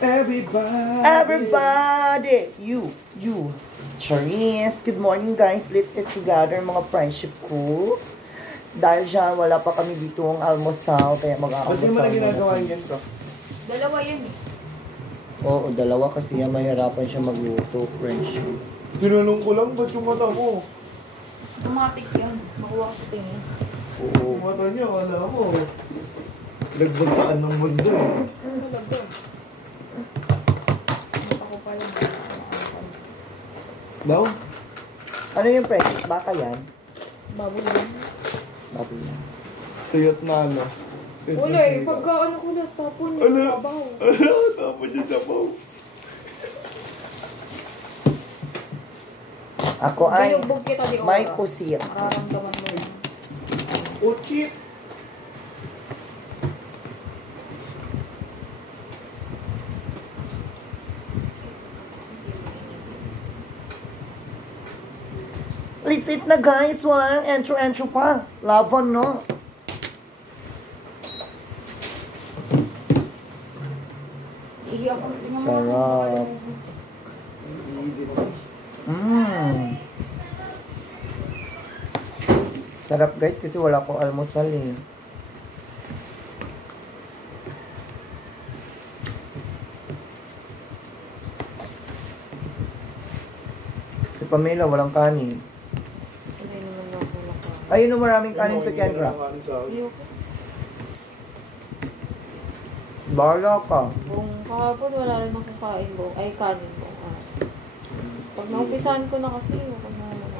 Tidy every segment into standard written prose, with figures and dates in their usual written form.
Everybody. Everybody! You. Charis. Good morning, guys. Let's get together, mga friendship ko. Dahil dyan, wala pa kami dito ang almusal. Kaya mag-aalmusal. Ba't di mo na ginagawa yan, bro? Dalawa yan eh. Oo, dalawa kasi yan. Mahirapan siya magluto, friendship. Tinanong ko lang, ba't yung mata mo? Automatic yan. Makuha ko sa tingin. Oo. Yung mata niya, kala mo. Lagbag saan ng mundo eh. Ano lagyan? Ako pa lang. Daw? Ano yung friendship? Baka yan? Baboy yan. Bago yan. Tuyot na ano. Wala eh. Pagka ano ko lang, tapon yung Ano? sabaw. Ano? Tapos yung sabaw. Ako ay Binugbog kita di may oras. pusit. Mararamdaman mo yan. Oh, shit! Litit na guys, wala nang entro pa. Laban, no? Iiyak ko. Sarap. Sarap guys kasi wala ko almusal eh. Si Pamela walang kanin. Sanay naman lang ako naka. Ayun o maraming kanin sa Kendra. Iiyak ko. Bahala ka. Buong kahapon wala rin akong kain buong. Ay, kanin buong. Pag naumpisahan ko na kasi, wala na naman.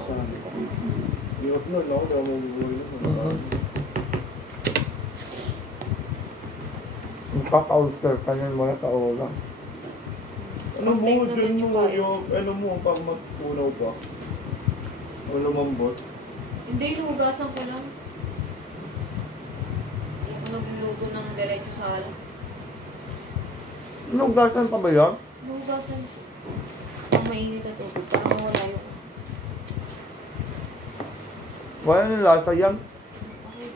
Di upload na ako, kaya mabubuhay na. Magkaka-ulcer ka nun mula sa ulo. Ano mo, Content naman dyan yung mo, kain. yung ano mo, pag matunaw pa. O lumambot. Hindi, inuugasan ko lang. Hindi ako nagluluto ng diretso sa alam. Nugasan pa ba yun? Inuugasan ko. Ang mainit at tubig, parang wala yung... Wala nang lasa yan. Okay.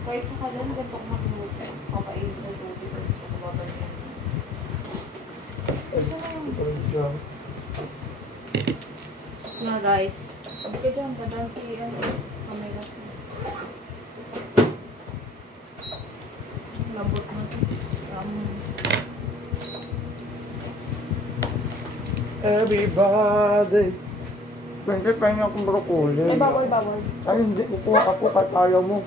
Kahit sa kalan, ganito ko magluluto. Papainit na tubig, tapos pagkababalikan. Gusto na yung... Tapos na guys. Sabi ka dyan, kadang si ano, kamera ko. Labot na ito. Everybody. Pwede pa niya akong broccoli. Ay, bawal. Ay, hindi kukuha ako kahit ayaw mo.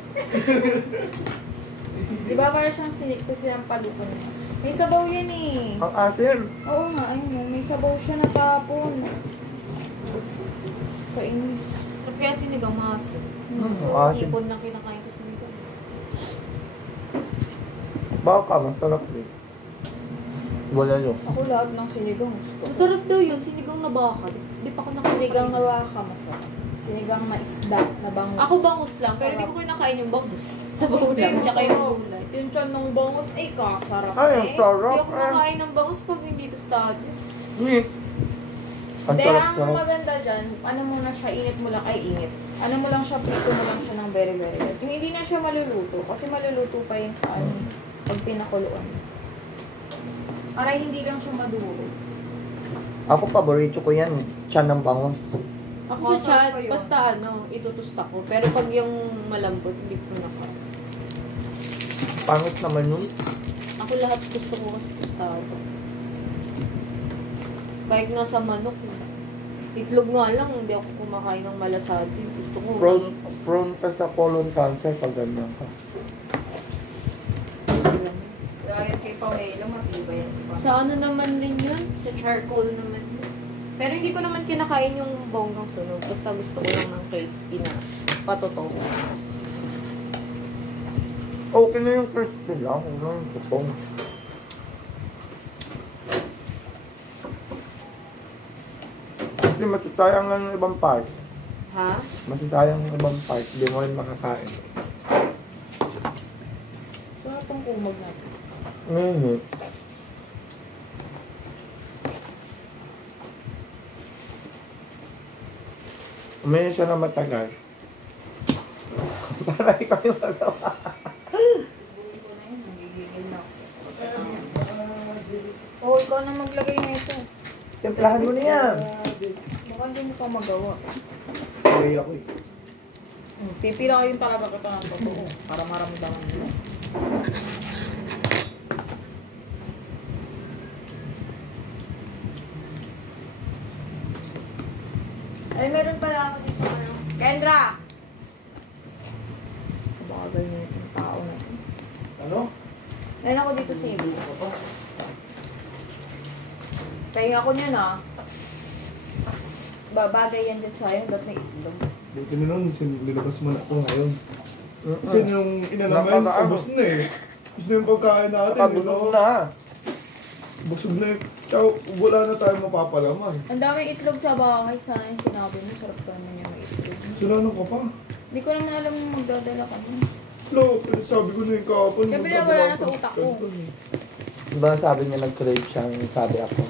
Di ba para siyang sinik kasi ang palupo niya? May sabaw yan eh. Ang asin. Oo nga, ayun yun. May sabaw siya na tapon. Kainis. Kaya sinigang maasin. So, asin. ipon lang kinakain ko sinigang. Baka, masarap din. Wala yun. Ako lahat ng sinigang gusto. Masarap daw yun, sinigang na baka. Di pa ako nakaligang na baka, masarap. Sinigang na isda, na bangus. Ako bangus lang, pero di ko kinakain yung bangus. Sabaw lang, tsaka yung gulay. Yung tiyan ng bangus, ay kasarap Ay, ang sarap, Di ako nakain ng bangus pag hindi to study. Hindi. Ang Hindi, sarap ang sarap. maganda dyan, ano mo na siya, init mo lang, ay init. Ano mo lang siya, prito mo lang siya ng very, very hot. Yung hindi na siya maluluto, kasi maluluto pa yun sa ano, pag pinakuluan. Para hindi lang siya maduro. Ako, paborito ko yan. Tiyan ng bangus. Ako sa chat, basta ano, itutusta ko. Pero pag yung malambot, hindi ko nakain. Pangit naman nun. Ako lahat gusto ko kasi tostado. Kahit nga sa manok. Itlog nga lang, hindi ako kumakain ng malasadi. Gusto ko. Prone ka sa colon cancer pag ganyan ka. Kaya kay Pamela, matibay yan. Sa ano naman din yun? Sa charcoal naman yun. Pero hindi ko naman kinakain yung bonggang sunog. Basta gusto ko lang ng crispy na patotow. Okay na yung crispy lang. Ano yung tutong. Kasi masasayang lang yung ibang part. Ha? Masasayang yung ibang part. Hindi mo rin makakain. So, itong kumag natin. Umayin siya na matagal. Para ikaw yung magawa. Buhin ko na yun, nagigigil na ako. Oo, ikaw na maglagay na ito. Templahan mo na yan. Baka hindi mo pa magawa. Kaya ako eh. Pipila ko yung talaga kita ng totoo. Para maramdaman nila. Ay, meron pala ako dito. Ano? Kendra! Bagay na itong tao na ito. Ano? Meron ako dito sa ibo. Kaya ako niyan ah. Babagay yan din sa'yo. Ba't may itlog? Buti na nun, nilabas mo na ito ngayon. Kasi nung inanaman, ubos na eh. Ubos na yung pagkain natin. Nakabusog na. Busog na yung... Tsaka wala na tayong mapapalaman. Ang daming itlog sa bahay. Sana yung sinabi mo. Sarap pa naman yung may itlog. Sinanong ka pa? Hindi ko naman alam kung magdadala ka nun. Lo, sabi ko na yung kahapon. Siyempre na wala na sa utak ko. Diba sabi niya nag-crave siya, yung sabi ako.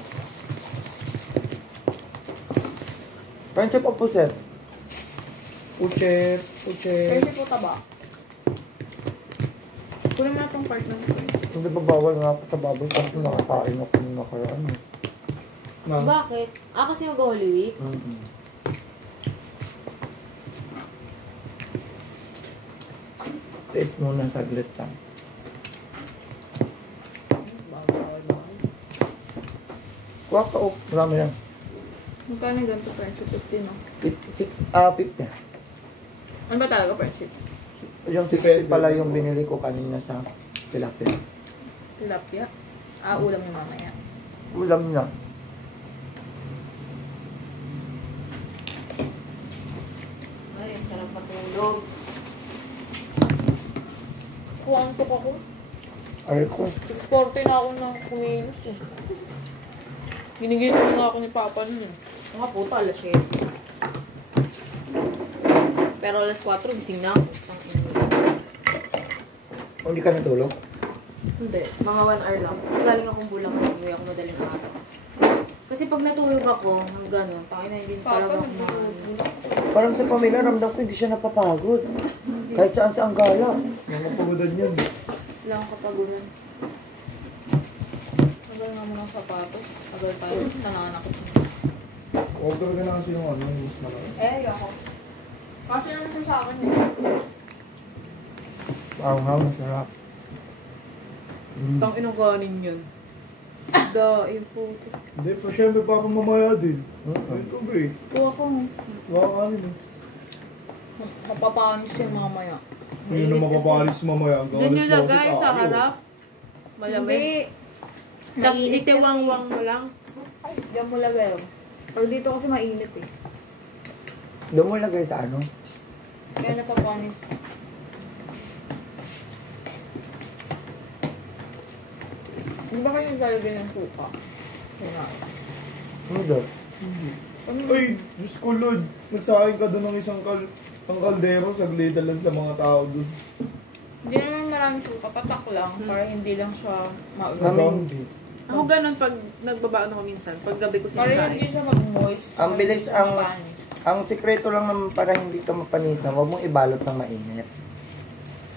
Friendship o puset? Puchet. Kasi po taba. Kunin mo na itong part na ito. Hindi ba bawal nga ako sa baboy kasi nakakain ako ng nakaraan eh. Na. Bakit? Kasi mag-Holy Week. Taste muna saglit lang. Kuha ka o, marami yan. Magkano yung ganito friendship? 15 no? 50. Ano ba talaga friendship? Yung 60 pala yung binili ko kanina sa tilapia. Tilapia? Ulam yung mamaya. Ulam na. Ay, ang sarap patulog. Kuwantok ako. Ay ko. 6:40 na ako nang kumilos eh. Ginigising na nga ako ni Papa nun eh. Mga puta, alas 7. Pero alas 4, gising na ako. Hindi ka natulog? Hindi, mga 1 hour lang. Kasi galing akong bulang, umuwi ako madaling araw. Kasi pag natulog ako, hanggang gano'n, tayo na hindi talaga ako Parang sa pamilya, ramdam ko hindi siya napapagod. Kahit saan sa gala. Nakapagodan yan. Wala akong kapagulan. Tagal nga mo ng sapatos. Tagal tayo, nananakit mo. Huwag talaga na kasi yung ano, yung mas malaki. Ako. Kasi naman siya sa akin eh. Ang masarap. Tang inaganin yun. Daing puto. Hindi, pa syempre pa ako mamaya din. Ay, ito ba eh. Kuha ko. Makakanin eh. Mapapanis yan mamaya. Hindi na makapalis mamaya. Doon yung lagay sa harap. Malamig. Hindi. Itiwang-wang mo lang. Diyan mo lagay. Pero dito kasi mainit eh. Doon mo lagay sa ano? Kaya napapanis. Hindi ba kayo naglalagay ng suka? Wala. Hindi. Ay, Diyos ko Lord. Nagsahin ka doon ng isang ang kaldero. Saglita lang sa mga tao doon. Hindi naman maraming suka. Patak lang. Para hindi lang siya maulan. Kami. Ako ganun pag nagbabaon ako minsan. Pag gabi ko Para hindi sinasahin. siya mag-moist. Ang bilis, ang- Mapanis. Ang sikreto lang naman para hindi ka mapanisan, huwag mong ibalot ng mainit.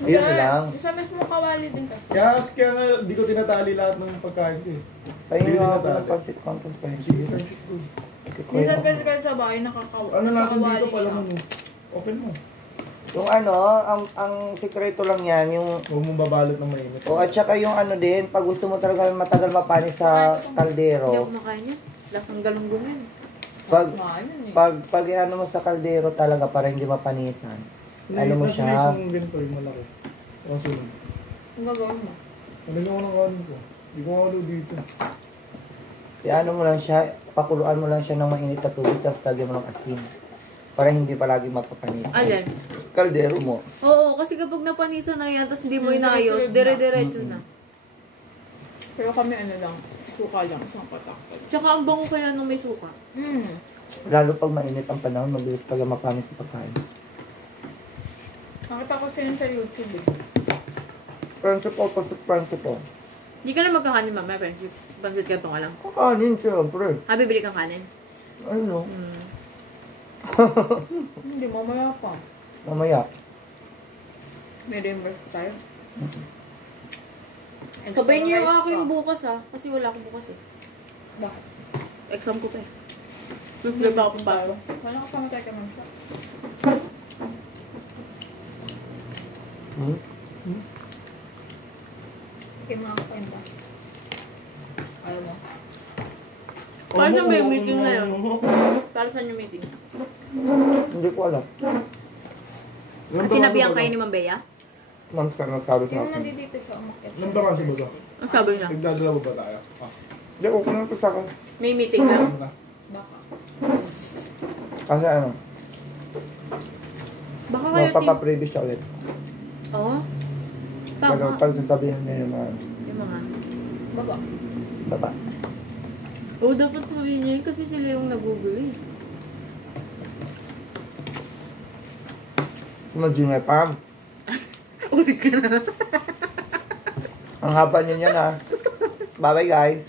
Yun lang. Sa mismo kawali din kasi. Kaya nga, di ko tinatali lahat ng pagkain ko eh. Pahinga ako natali. ng pansit content pa yun. Sige, friendship ko. Minsan kasi sa bahay nakakawali. Ano natin dito kawali pala siya. mo? Open mo. Yung ano, ang sikreto lang yan, yung Huwag mong babalot ng mainit. o at saka yung ano din, pag gusto mo talaga matagal mapanis sa Hindi kaldero, ako makain yan. Lasang galunggong yan. pag Ano eh. pag ano mo sa kaldero talaga para hindi mapanisan. Ano mo siya? Isang ganito yung malaki. Kaso lang. Ang gagawin mo? Nalagyan ko ng kanin ko. Hindi ko halo dito. Ano mo lang siya, pakuluan mo lang siya ng mainit na tubig, tapos lagyan mo ng asin. Para hindi palagi mapapanisan. Alin? Kaldero mo. Oo, kasi kapag napanisan na yan, tapos hindi mo inayos, dire-diretso na. Pero kami ano lang, suka lang, isang patak. Tsaka ang bango kaya nung may suka. Lalo pag mainit ang panahon, mabilis pag mapanis sa pagkain. Nakita ko sila sa YouTube eh. Principle. Hindi ka na magkakanin mamaya, friendship. Pansit ka ito nga lang. Kakanin, syempre. Bibili kang kanin. Ano? Hindi, mamaya pa. Mamaya. May reimburse tayo. Sabayin niyo yung aking bukas kasi wala akong bukas eh. Bakit? Exam ko pa eh. Hindi pa ako paro. Wala kasama tayo ka man siya. Okay, mga kakwenta. Ayaw mo? Paano ba yung meeting ngayon? Para saan yung meeting? Hindi ko alam. Sinabihan kayo ni Ma'am Bea? Ma'am, nagsabi sa Yung akin. nandito siya, umakyat siya. Nandang si Busa. Ang sabi niya? Nagdadalawa ba tayo? Hindi, okay lang ito sa akin. May meeting lang? Baka. Kasi ano, Baka kayo team... magpapaprevious siya ulit. Oo. Pero Tama. pag sasabihin niya yung mga Yung mga... Baba. baba. Oo, dapat sabihin niya yun kasi sila yung nagugulo eh. Mag-gym Pam. Ulit ka na. Ang haba niya yan ha. Bye-bye guys.